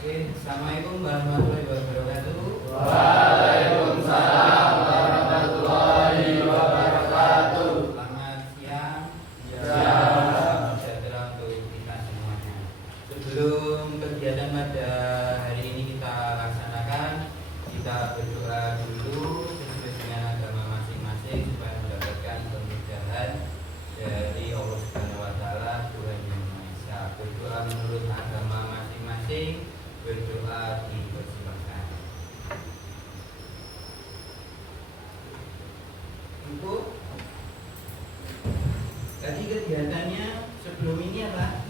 Oke, Assalamualaikum warahmatullahi wabarakatuh. Waalaikumsalam warahmatullahi wabarakatuh. Selamat siang. Siang. Sejahtera untuk kita semuanya. Sebelum kegiatan pada hari ini kita laksanakan, kita berdoa dulu sesuai dengan agama masing-masing supaya mendapatkan kemudahan dari Allah Subhanahu wa taala, Tuhan Yang Maha Esa. Berdoa menurut agama masing-masing, berdoa dipersilakan. Untuk tadi kegiatannya sebelum ini apa?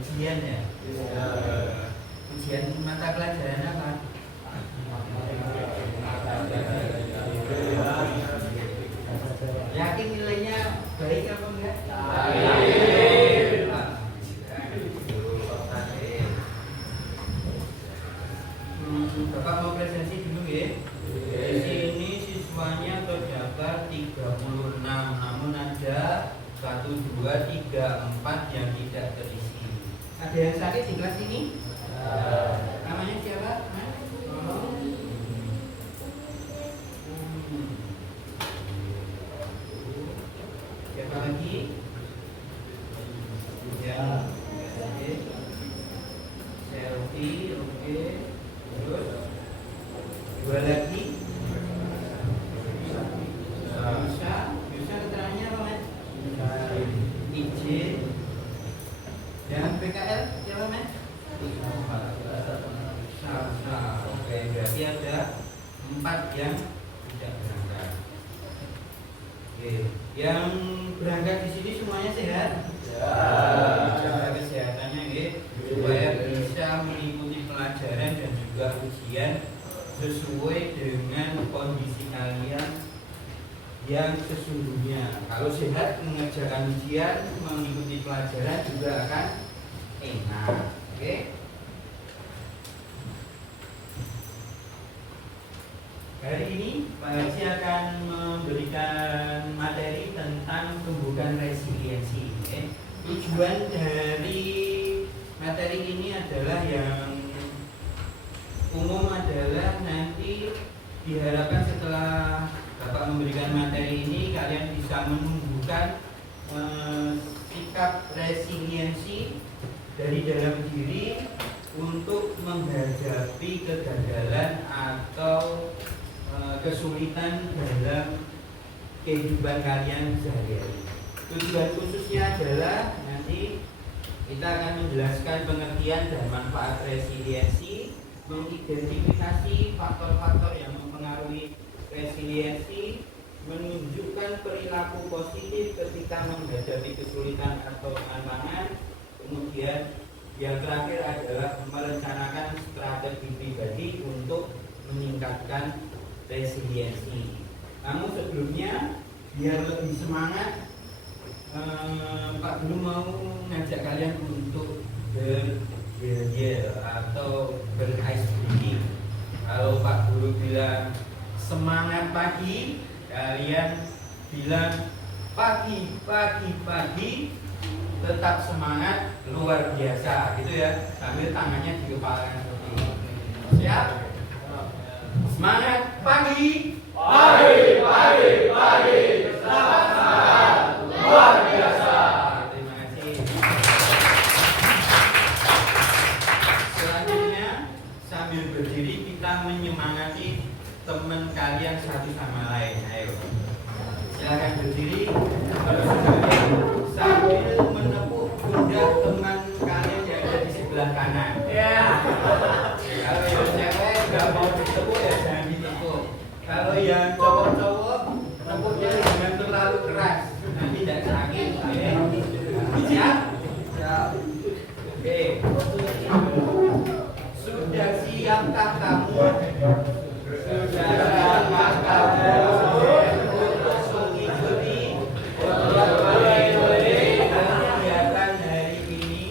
Ujian ya? Ujian mata pelajaran apa? Yakin nilainya baik apa enggak? Bapak mau presentasi dulu ya. Di sini siswanya terdapat 36, namun ada 1, 2, 3, 4 yang tidak terisi. Ada yang sakit di kelas ini? Namanya siapa? Siapa lagi? Ya, Selfie, oke. Terus dua lagi. Bisa keterangannya apa, Mas? IJ. Dan PKL siapa, Mas? Salsa. Oke, berarti ada 4 yang tidak berangkat. Oke, yang berangkat di sini semuanya sehat? Jaga kesehatannya ya, supaya bisa mengikuti pelajaran dan juga ujian sesuai dengan kondisi kalian yang sesungguhnya. Kalau sehat mengerjakan ujian, mengikuti pelajaran juga akan enak. Oke? Hari ini Pak Haji akan memberikan materi tentang tumbukan resiliensi. Tujuan dari materi ini adalah yang umum adalah nanti diharapkan setelah Bapak memberikan materi ini kalian bisa menumbuhkan sikap resiliensi dari dalam diri untuk menghadapi kegagalan atau kesulitan dalam kehidupan kalian sehari-hari. Tujuan khususnya adalah nanti kita akan menjelaskan pengertian dan manfaat resiliensi, mengidentifikasi faktor-faktor yang mempengaruhi resiliensi, menunjukkan perilaku positif ketika menghadapi kesulitan atau tantangan, kemudian yang terakhir adalah merencanakan strategi pribadi untuk meningkatkan resiliensi. Namun sebelumnya biar lebih semangat, Pak Guru mau ngajak kalian untuk atau berice breaking. Kalau Pak Guru bilang semangat pagi, kalian bilang pagi, tetap semangat luar biasa, gitu ya. Sambil tangannya di kepala seperti ini. Siap? Semangat pagi. Selamat semangat luar biasa. Terima kasih. Selanjutnya sambil berdiri kita menyemangati teman kalian satu sama lain. Ayo, silakan berdiri. Kalau sudah sambil menepuk pundak teman kalian yang ada di sebelah kanan. Ya. Kalau yang cewek nggak mau ditepuk ya jangan ditepuk. Kalau yang cowok-cowok tepuknya jangan terlalu keras, nanti tidak sakit. Siap? Siap. Oke. Sudah siapkah kamu? Sudah siapkah kamu untuk mengikuti kegiatan hari ini?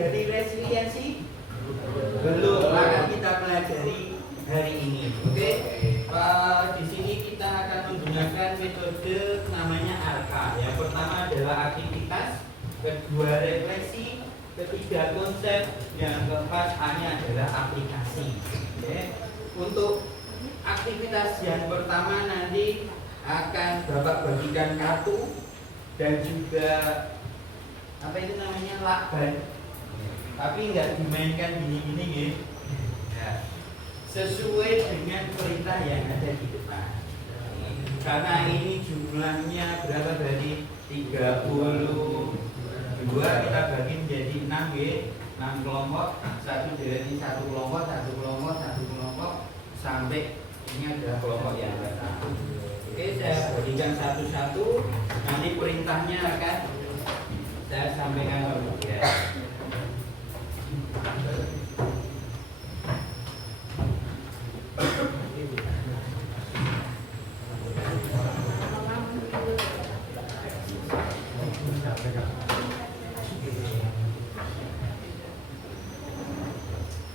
dari resiliensi? Belum, akan kita pelajari hari ini. Oke, di sini kita akan menggunakan metode namanya ARKA. Yang pertama adalah aktivitas, kedua refleksi, ketiga konsep, yang keempat A-nya adalah aplikasi. Oke. Untuk aktivitas yang pertama nanti akan Bapak bagikan kartu dan juga apa itu namanya lakban, tapi nggak dimainkan gini-gini gitu. Ya. Sesuai dengan perintah yang ada di depan. Karena ini jumlahnya berapa tadi? 32, kita bagi menjadi 6 ya. 6 kelompok, satu dari satu kelompok, satu kelompok, satu kelompok sampai ini adalah kelompok yang pertama. Oke, saya berikan satu-satu. Nanti perintahnya akan saya sampaikan kemudian.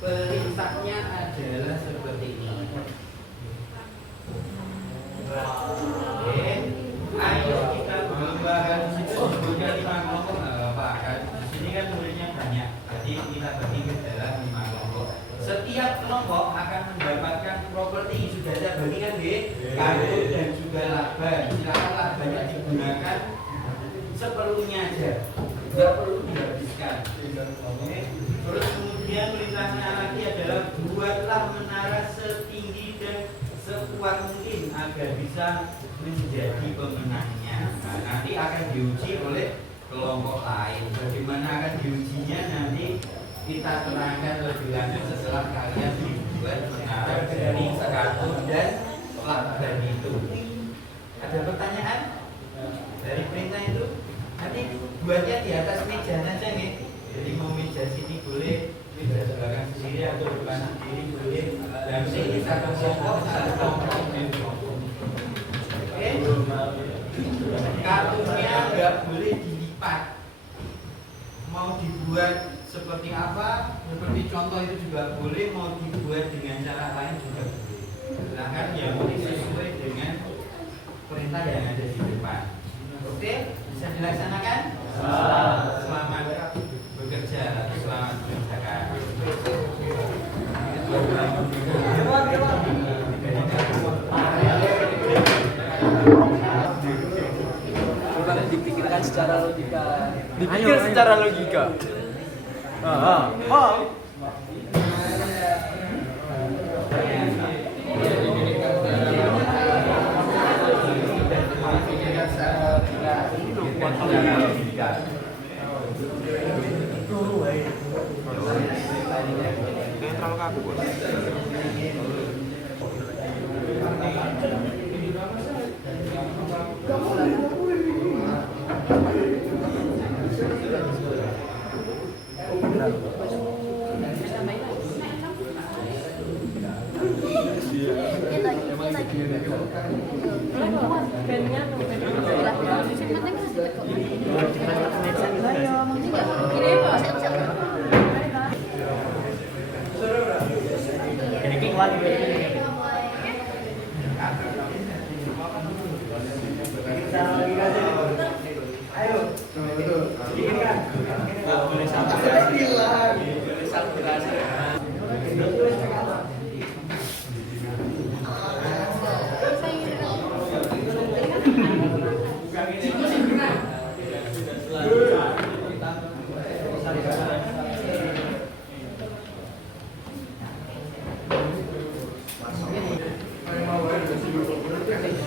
Perintahnya adalah seperti ini. Oke, ayo kita membahas sebutnya 5 kelompok nggak apa-apa kan? Di sini kan muridnya banyak, jadi kita bagi ke dalam 5 kelompok. Setiap kelompok akan mendapatkan properti sudah ada bagikan di kartu dan juga lakban. Silakan lakbannya digunakan seperlunya aja, nggak perlu dihabiskan. Oke. Terus kemudian perintahnya lagi adalah buatlah menara setinggi dan sekuat mungkin agar bisa menjadi pemenangnya. Nah, nanti akan diuji oleh kelompok lain. Bagaimana akan diujinya nanti kita terangkan lebih lanjut setelah kalian dibuat menara dari kartu dan lakban itu. Ada pertanyaan dari perintah itu? Nanti buatnya di atas meja saja nih. Jadi mau meja sini boleh, meja belakang sendiri atau depan sendiri boleh. Dan sini satu kelompok, satu kelompok. Oke. Kartunya nggak boleh dilipat. Mau dibuat seperti apa? Seperti contoh itu juga boleh. Mau dibuat dengan cara lain juga boleh. Silahkan yang penting sesuai dengan perintah yang ada di depan. Oke, bisa dilaksanakan? Selamat bekerja, selamat mengerjakan. Coba dipikirkan secara logika. Dipikir secara logika. Terlalu kaku.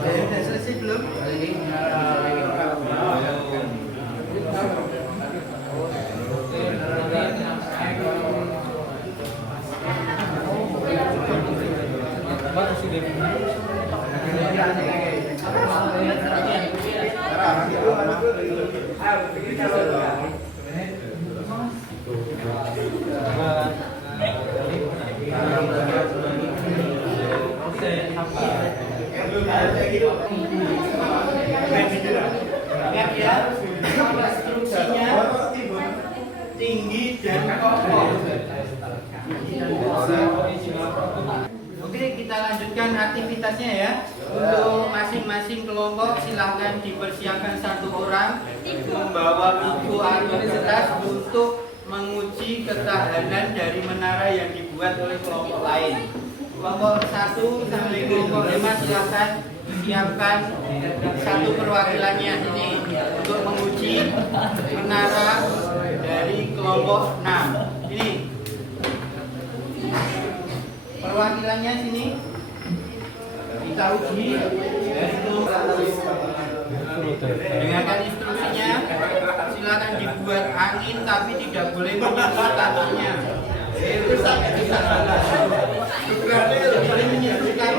Sudah selesai belum? Ingat ya, instruksinya tinggi dan Oke, kita lanjutkan aktivitasnya ya. Untuk masing-masing kelompok silahkan dipersiapkan satu orang membawa buku atau kertas untuk menguji ketahanan dari menara yang dibuat oleh kelompok lain. Kelompok 1 sampai kelompok 5 silahkan siapkan satu perwakilannya ini untuk menguji menara dari kelompok 6. Ini perwakilannya sini kita uji dari kelompok. Dengarkan instruksinya. Silakan dibuat angin tapi tidak boleh menyentuh kakinya. Tidak boleh menyentuh kaki.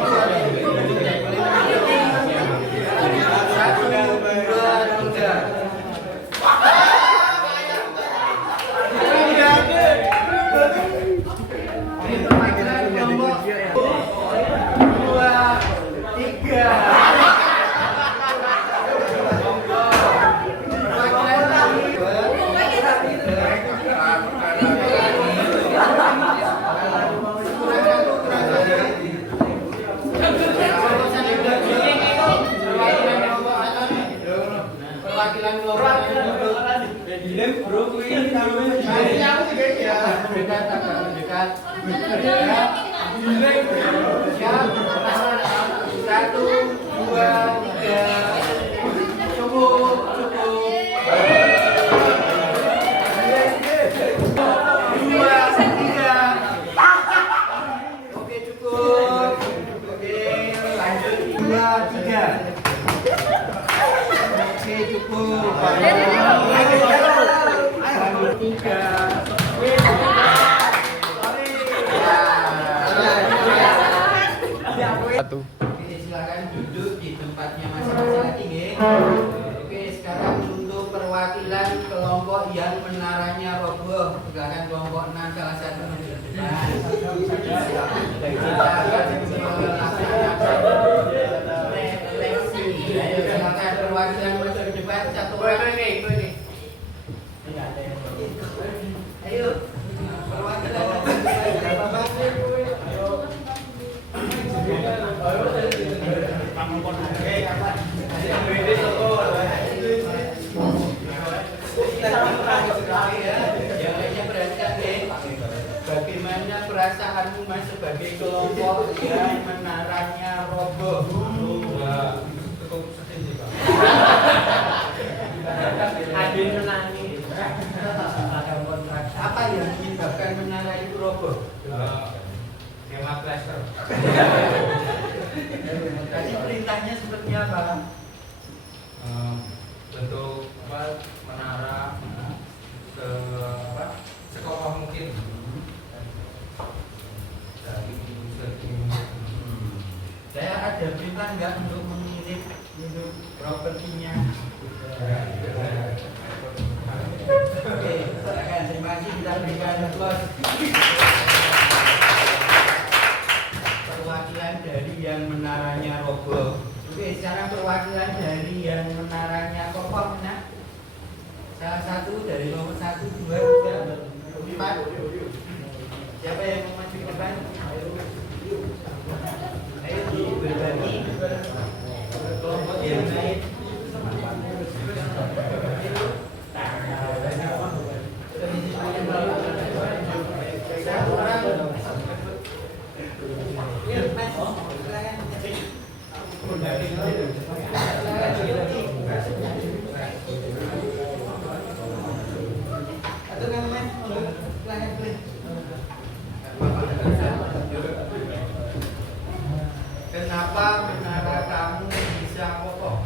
Satu, dua, tiga. Satu, dua, tiga. Cukup. Dua, tiga. Oke, cukup. Oke, lanjut. Dua, tiga. Oke, cukup. Lanjut tiga. Satu. Oke, silakan duduk di tempatnya masing-masing lagi, nggih. Oke, sekarang untuk perwakilan kelompok yang menaranya roboh, silakan kelompok 6 salah satu maju ke depan. Kita akan melaksanakan refleksi. Ayo, silakan perwakilan maju ke depan satu orang. Ayo, perwakilan maju ke depan. Bagaimana perasaanmu mas sebagai kelompok yang menaranya roboh? Adil menangis. Apa yang menyebabkan menara itu roboh? Tema cluster. Tadi perintahnya seperti apa? Bentuk menara sekokoh mungkin dari segi. Saya ada perintah nggak untuk mengirim untuk propertinya? Oke, silakan. Terima kasih, kita berikan applause. Perwakilan dari yang menaranya roboh. Oke, sekarang perwakilan dari yang menaranya kokoh, nah. Salah satu dari nomor 1, 2, 3, 4. Siapa yang mau maju ke depan? Ayo berbagi kelompok yang lain. Satu orang. Kenapa menara kamu bisa kokoh?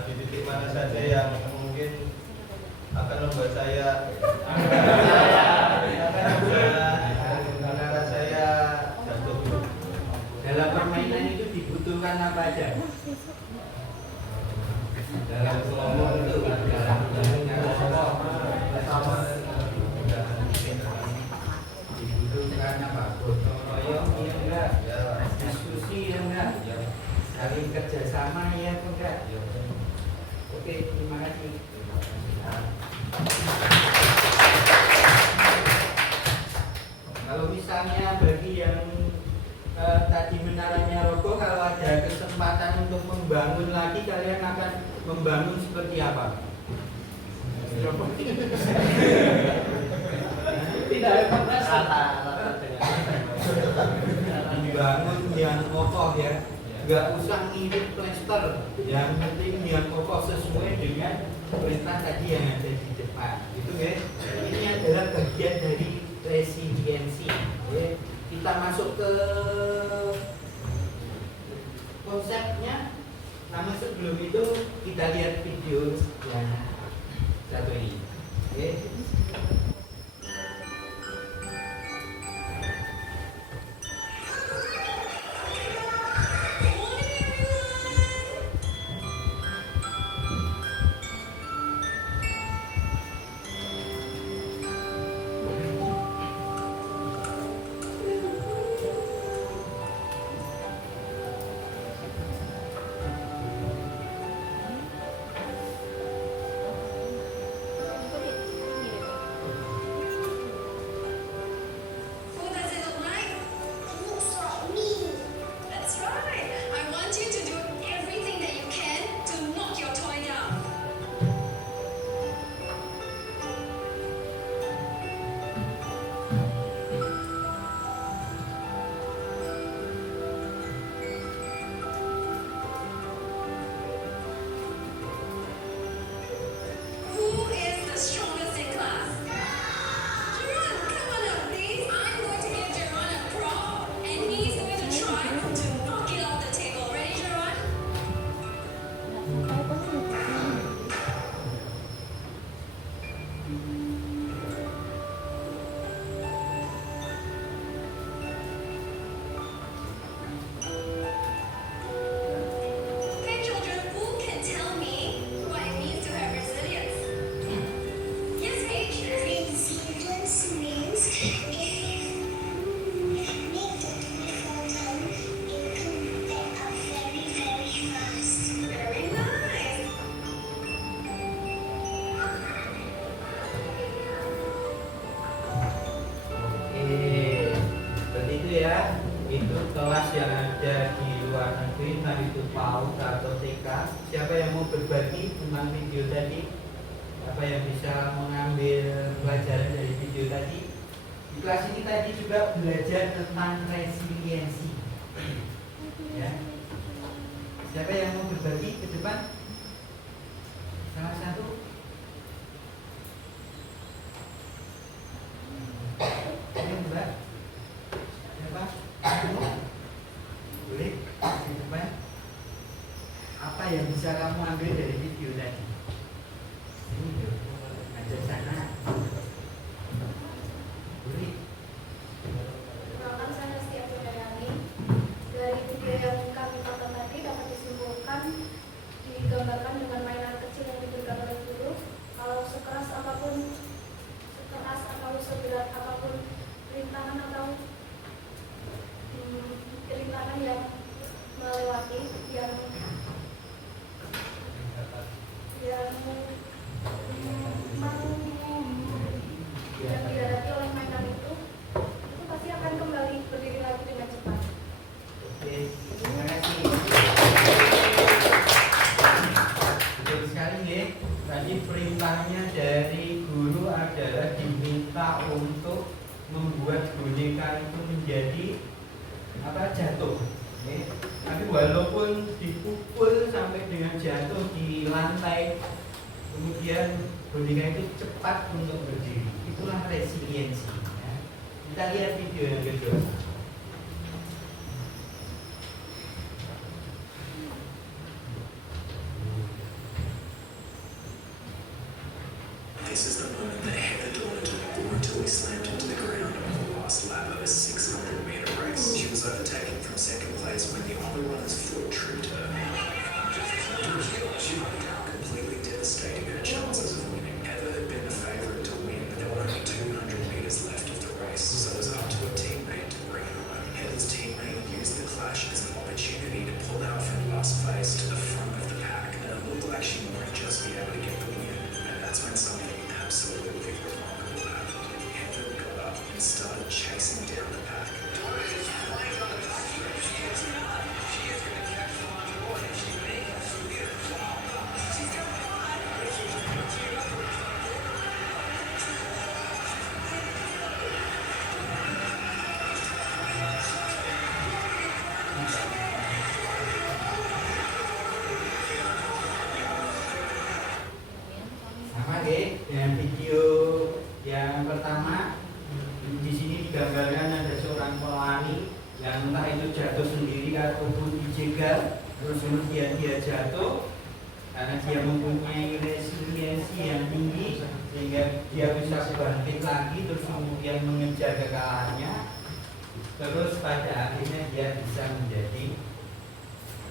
Di titik mana saja yang mungkin akan membuat saya menara saya jatuh. Dalam permainan itu dibutuhkan apa aja? Dalam kelompok itu dalam membangun seperti apa? Tidak ada kompresor. Membangun yang kokoh ya, nggak usah ngirit plester, yang penting yang kokoh sesuai dengan perintah tadi yang ada di depan, gitu ya. Ini adalah bagian dari resiliensi. Ya. Kita masuk ke konsepnya. Namun sebelum itu kita lihat video yang satu ini. Oke. Who does it look like? It looks like me. That's right. I want you to do everything that you can to knock your toy down. Who is the strongest in class? Jerron, come on up, please. I'm going to give Jerron a prop, and he's going to try to knock it off the table. Ready, Jerron? Okay, children, who can tell me what it means to have resilience? Yes, Paige. Resilience means if you make the difficult time, you can get up very, very fast. Very nice. Oke, seperti itu ya. Itu kelas yang ada di luar negeri, entah itu PAUD atau TK. Siapa yang mau berbagi tentang video tadi? Apa yang bisa mengambil pelajaran dari video tadi? Di kelas ini tadi juga belajar tentang resiliensi. Ya. Siapa yang mau berbagi ke depan? Salah satu. Ayo, Mbak. Siapa? Boleh di depan. Apa yang bisa kamu ambil dari video tadi? Ini loh, ada sana. Boleh. Perkenalkan, saya Stia Putri. Dari video yang kami tonton tadi dapat disimpulkan digambarkan dengan mainan kecil yang diberikan oleh guru. Kalau sekeras apapun, seberat apapun rintangan atau rintangan yang melewati yang dihadapi oleh mainan itu pasti akan kembali berdiri lagi dengan cepat. Oke, terima kasih. Betul sekali ya. Tadi perintahnya dari guru adalah diminta untuk membuat boneka itu menjadi jatuh. Oke. Tapi walaupun dipukul sampai dengan jatuh di lantai, kemudian boneka itu cepat untuk berdiri. Itulah resiliensi. Ya. Kita lihat video yang kedua. This is the moment that Heather Dornan brutally slammed into the ground on the last lap of a 600-meter race. She was overtaken from second place when the other runner's foot tripped her. Completely devastating her chances of winning. Heather had been the favourite to win, but there were only 200 metres left of the race, so it was up to a teammate to bring her home. Heather's teammate used the clash as an opportunity to pull out from last place to the front of the pack, and it looked like she might just be able to get the win. And that's when something absolutely remarkable happened. Heather dengan video yang pertama. Di sini digambarkan ada seorang pelari yang entah itu jatuh sendiri ataupun dijegal, terus kemudian dia jatuh karena dia mempunyai resiliensi yang tinggi sehingga dia bisa bangkit lagi, terus kemudian mengejar kekalahannya, terus pada akhirnya dia bisa menjadi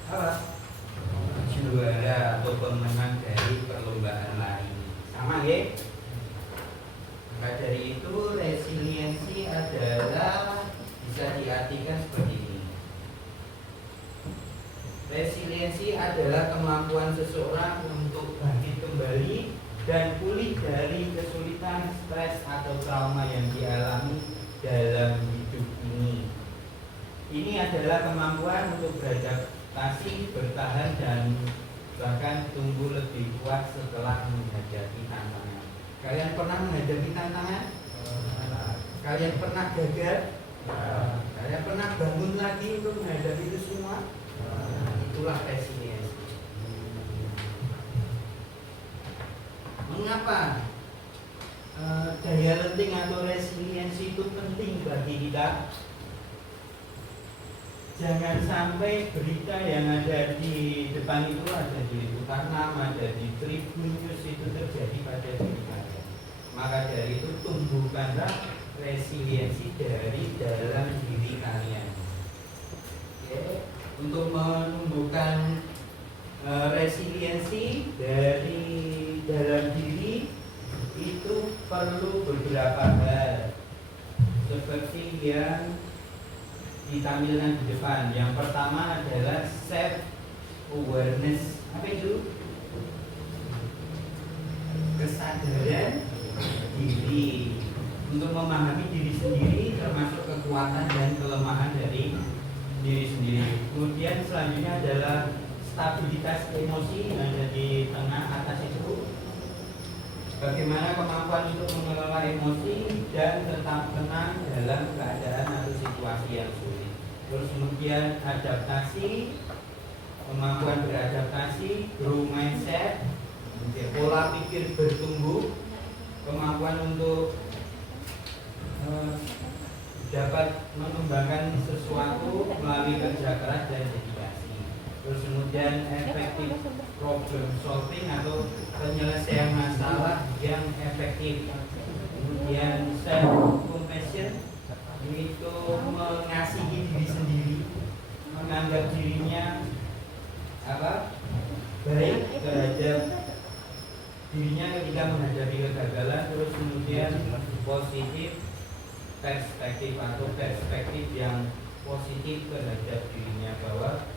apa? Juara atau pemenang dari perlombaan lari. Sama ya? Maka dari itu resiliensi adalah bisa diartikan seperti ini. Resiliensi adalah kemampuan seseorang untuk bangkit kembali dan pulih dari kesulitan, stres atau trauma yang dialami dalam hidup ini. Ini adalah kemampuan untuk beradaptasi, bertahan dan bahkan tumbuh lebih kuat setelah menghadapi tantangan. Kalian pernah menghadapi tantangan? Kalian pernah gagal? Kalian pernah bangun lagi untuk menghadapi itu semua? Itulah resiliensi. Mengapa daya lenting atau resiliensi itu penting bagi kita? Jangan sampai berita yang ada di depan itu, ada di Liputan 6, ada di Tribun News itu terjadi pada diri kalian. Maka dari itu tumbuhkanlah resiliensi dari dalam diri kalian. Oke. Untuk menumbuhkan resiliensi dari dalam diri itu perlu beberapa hal seperti yang ditampilkan di depan. Yang pertama adalah self awareness. Apa itu? Kesadaran diri, untuk memahami diri sendiri termasuk kekuatan dan kelemahan dari diri sendiri. Kemudian selanjutnya adalah stabilitas emosi yang ada di tengah atas itu. Bagaimana kemampuan untuk mengelola emosi dan tetap tenang dalam keadaan atau situasi yang sulit. Terus kemudian adaptasi, kemampuan beradaptasi, growth mindset, pola pikir bertumbuh, kemampuan untuk dapat mengembangkan sesuatu melalui kerja keras dan dedikasi. Terus kemudian efektif problem solving atau penyelesaian masalah yang efektif. Kemudian self compassion itu mengasihi diri sendiri, menganggap dirinya baik terhadap dirinya ketika menghadapi kegagalan. Terus kemudian positif perspektif atau perspektif yang positif terhadap dirinya, bahwa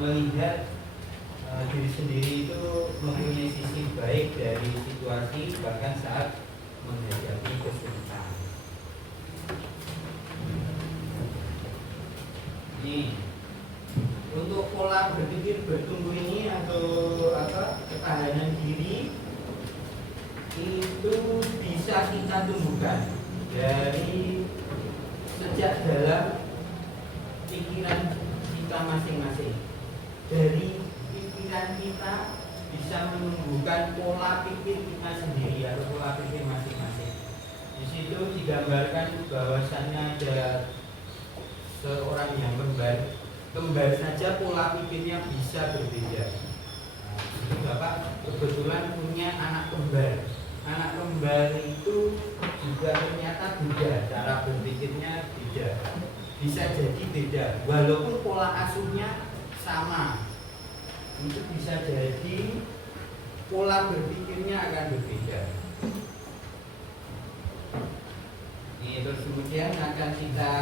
melihat diri sendiri itu mempunyai sisi baik dari situasi bahkan saat menghadapi kesulitan. Ini untuk pola berpikir bertumbuh ini atau ketahanan diri itu bisa kita tumbuhkan dari sejak dalam pikiran kita masing-masing. Dari pikiran kita bisa menumbuhkan pola pikir kita sendiri atau pola pikir masing-masing. Di situ digambarkan bahwasannya ada seorang yang kembar saja pola pikirnya bisa berbeda. Jadi Bapak kebetulan punya anak kembar. Anak kembar itu juga ternyata beda, cara berpikirnya beda, bisa jadi beda, walaupun pola asuhnya sama, itu bisa jadi pola berpikirnya akan berbeda. Ini terus kemudian akan kita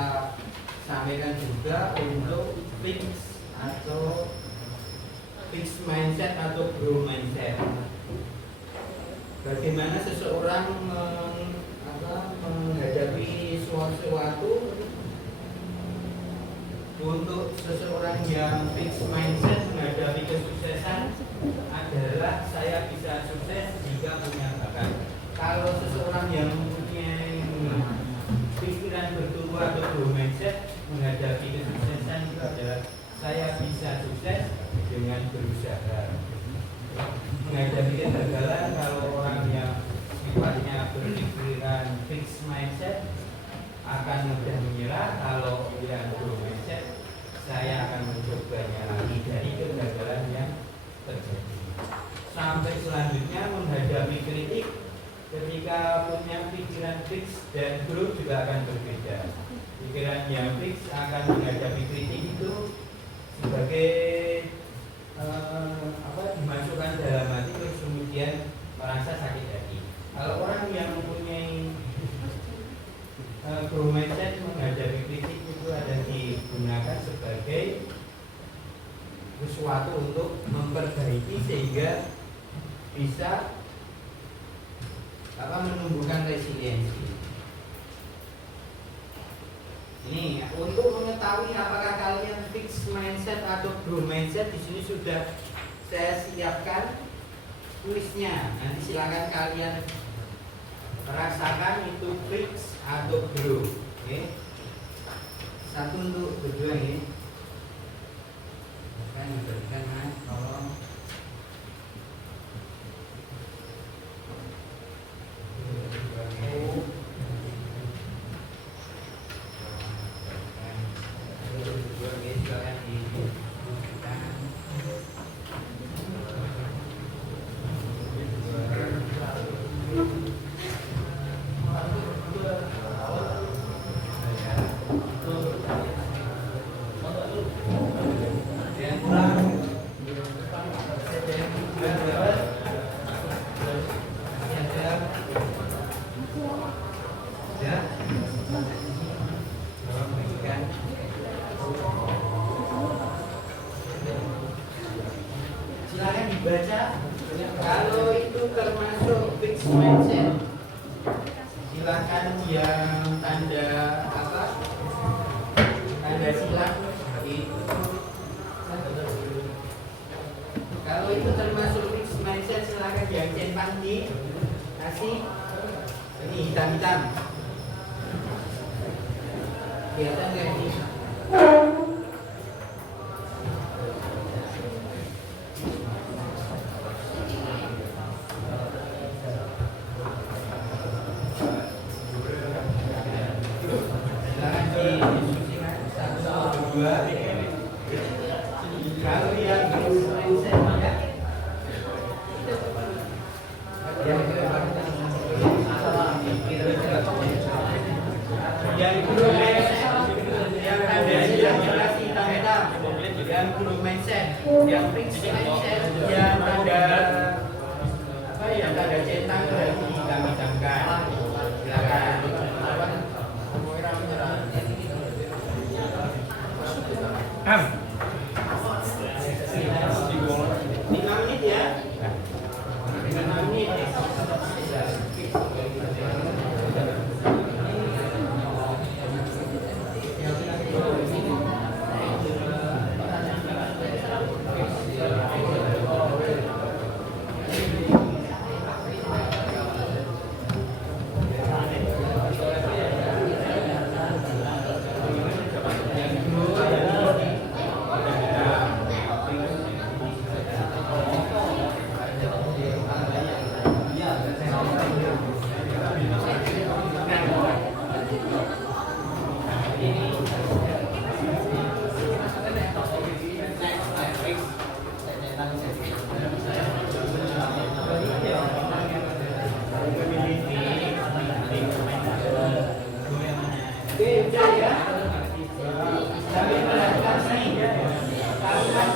sampaikan juga untuk fix atau fixed mindset atau growth mindset. Bagaimana seseorang menghadapi suatu untuk seseorang yang fixed mindset menghadapi kesuksesan adalah saya bisa sukses jika punya bakat. Kalau seseorang yang mempunyai pikiran bertumbuh atau growth mindset menghadapi kesuksesan itu adalah saya bisa sukses dengan berusaha. Menghadapi kegagalan, kalau orang yang fixed mindset akan mudah menyerah. Kalau yang growth mindset, saya akan mencobanya lagi dari kegagalan yang terjadi. Sampai selanjutnya menghadapi kritik, ketika punya pikiran fix dan growth juga akan berbeda. Pikiran yang fix akan menghadapi kritik itu sebagai dimasukkan dalam hati terus kemudian merasa sakit hati. Kalau orang yang mempunyai growth mindset menghadapi kritik itu ada digunakan sebagai sesuatu untuk memperbaiki sehingga bisa menumbuhkan resiliensi. Ini untuk mengetahui apakah kalian fixed mindset atau growth mindset, di sini sudah saya siapkan kuisnya. Nanti silakan kalian merasakan itu fix atau grow. Oke. Satu untuk berdua ini. Kan berikan Mas, tolong. Silahkan dibaca. Kalau itu termasuk fixed mindset, silahkan yang tanda tanda silang itu. Kalau itu termasuk fixed mindset, silahkan yang centang di kasih ini hitam-hitam. Kelihatan nggak ini? Kalau yang growth mindset yang growth mindset, yang fixed mindset, yang tanda yang tanda centang berarti hitam-hitamkan. Silakan.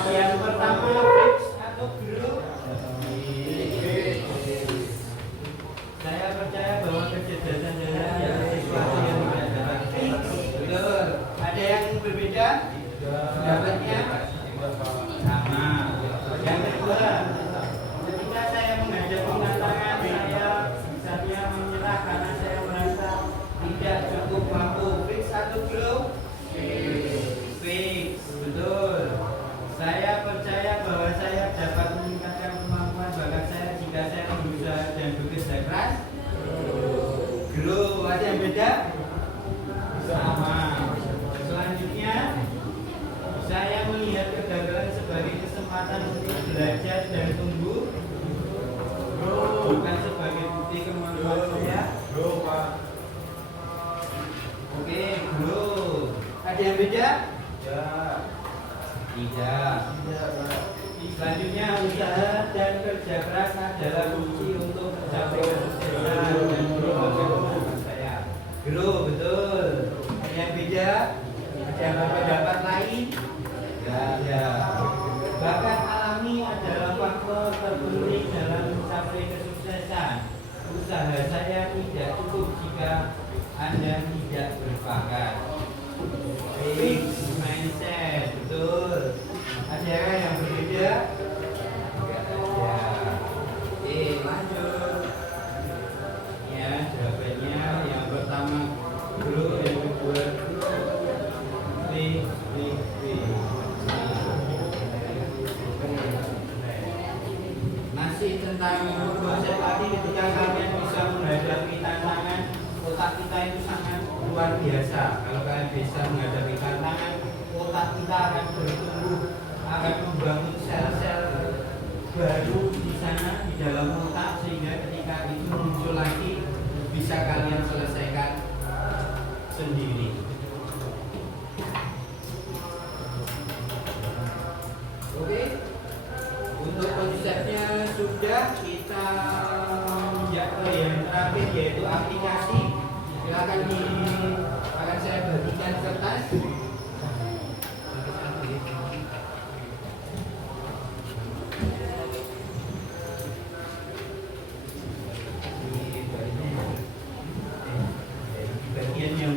Yang pertama fix atau grow. Saya percaya bahwa kecerdasan jalan adalah sesuatu yang tidak fix. Betul. Ada yang berbeda? Pendapatnya sama. Yang kedua, ketika saya menghadapi tantangan, saya misalnya menyerah karena saya merasa tidak cukup mampu. Fix atau grow? Fix. Betul. Saya percaya bahwa saya dapat meningkatkan kemampuan bakat saya jika saya berusaha dan bekerja keras. Grow. Ada yang beda? Sama. Selanjutnya, saya melihat kegagalan sebagai kesempatan untuk belajar dan tumbuh. Grow. Bukan sebagai bukti kemampuan saya. Ada yang beda? Ya. Tidak. Tidak, Pak. Selanjutnya, usaha dan kerja keras adalah kunci untuk mencapai kesuksesan dan berbagai saya. Guru, betul. Ada yang beda? Ada yang berpendapat lain? Tidak ada. Bakat alami adalah faktor terpenting dalam mencapai kesuksesan. Usaha saya tidak cukup jika Anda tidak berbakat. Fixed mindset, betul. Ada yang berbeda? Tidak ada. Lanjut. Ya, jawabannya yang pertama guru, yang kedua B. Masih tentang konsep tadi, ketika kalian bisa menghadapi tantangan, otak kita itu sangat luar biasa. Kalau kalian bisa menghadapi tantangan, otak kita akan bertumbuh, akan membangun sel-sel baru di sana di dalam otak, sehingga ketika itu muncul lagi bisa kalian selesaikan sendiri. Oke, untuk konsepnya sudah, kita yang terakhir yaitu aplikasi. Silakan akan saya bagikan kertas. Bagian yang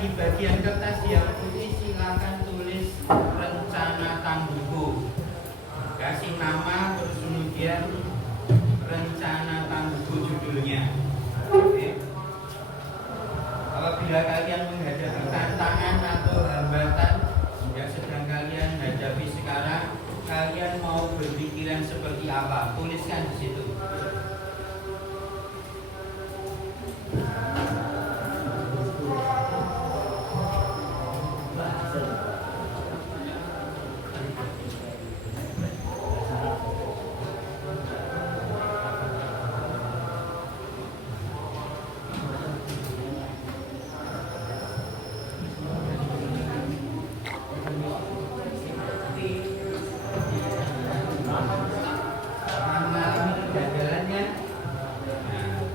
di bagian kertas yang putih silakan tulis rencana tangguhku. Kasih nama, terus kemudian rencana tangguhku judulnya. Oke. Apabila kalian menghadapi tantangan atau hambatan yang sedang kalian hadapi sekarang, kalian mau berpikiran seperti apa? Tuliskan di situ.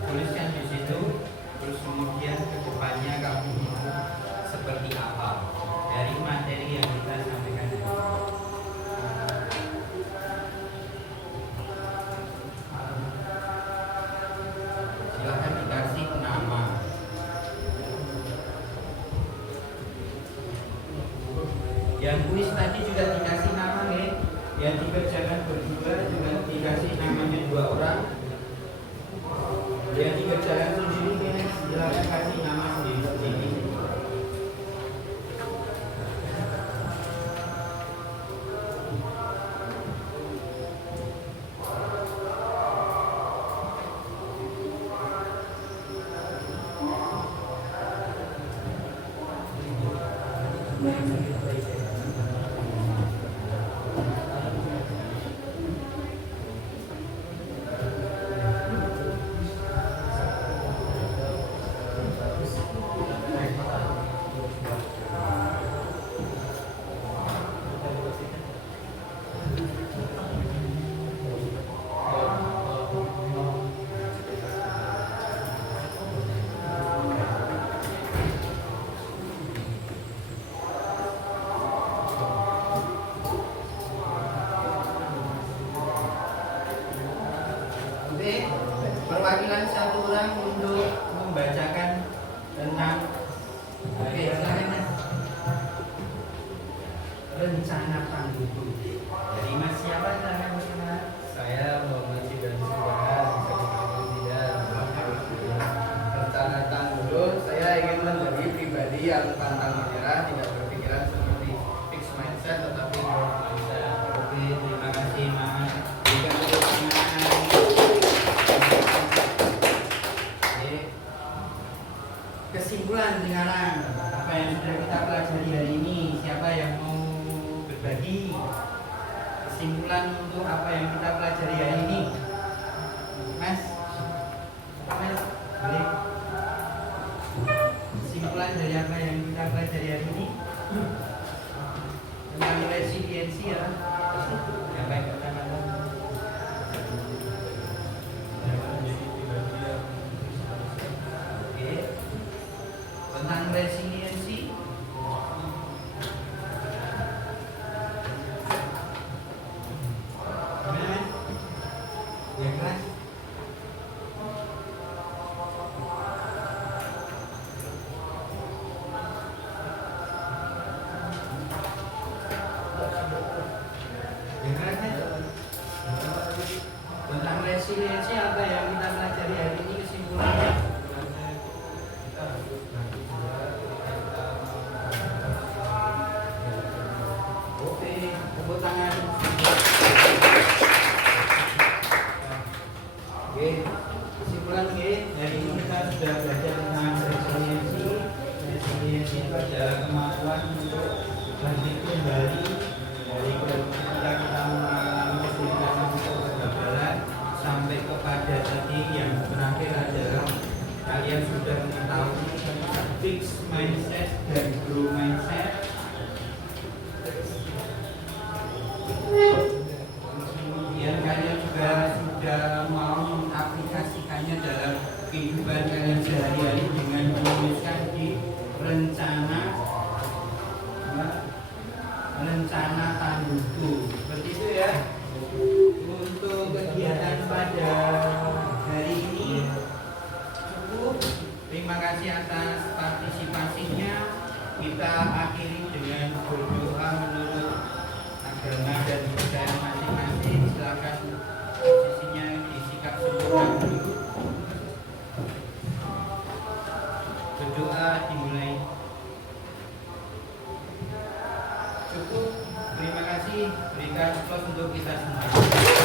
Tuliskan di situ, terus kemudian ke depannya kamu seperti apa dari materi yang kita sampaikan tadi. Silakan dikasih nama. Yang kuis tadi juga dikasih nama nih. Yang dikerjakan berdua juga dikasih namanya 2 orang. Yang dikerjakan sendiri silakan kasih nama sendiri. Perwakilan satu orang untuk membacakan tentang silakan Mas. Rencana tangguhku. Dari Mas siapa silakan Mas? Saya Muhammad Sidan Subahan, rencana tangguh saya ingin menjadi pribadi yang pantang menyerah, tidak berpikiran seperti kesimpulan sekarang apa yang sudah kita pelajari hari ini, siapa yang mau berbagi kesimpulan untuk apa yang kita pelajari hari ini? Mas boleh kesimpulan dari apa yang kita pelajari hari ini tentang resiliensi ya, apa yang kata-kata tentang resiliensi. Gimana? Ya kelas. Ya kelas ya? Tentang resiliensi apa yang kita pelajari hari ini kesimpulannya? Oke, tepuk tangan. Oke, kesimpulan oke. Hari ini kita sudah belajar tentang resiliensi. Resiliensi itu adalah kemampuan untuk bangkit kembali dari ketika kita mengalami kesulitan atau kegagalan sampai kepada titik yang terakhir adalah kalian sudah mengetahui fixed mindset dan grow mindset. Kemudian kalian juga sudah mau mengaplikasikannya dalam kehidupan kalian sehari-hari dengan menuliskan di rencana tangguhku. Seperti itu ya. Untuk kegiatan pada hari ini cukup. Terima kasih atas partisipasinya. Kita akhiri dengan berdoa menurut agama dan budaya masing-masing. Silakan posisinya disikap sempurna dulu. Berdoa dimulai. Cukup. Terima kasih. Berikan applause untuk kita semua.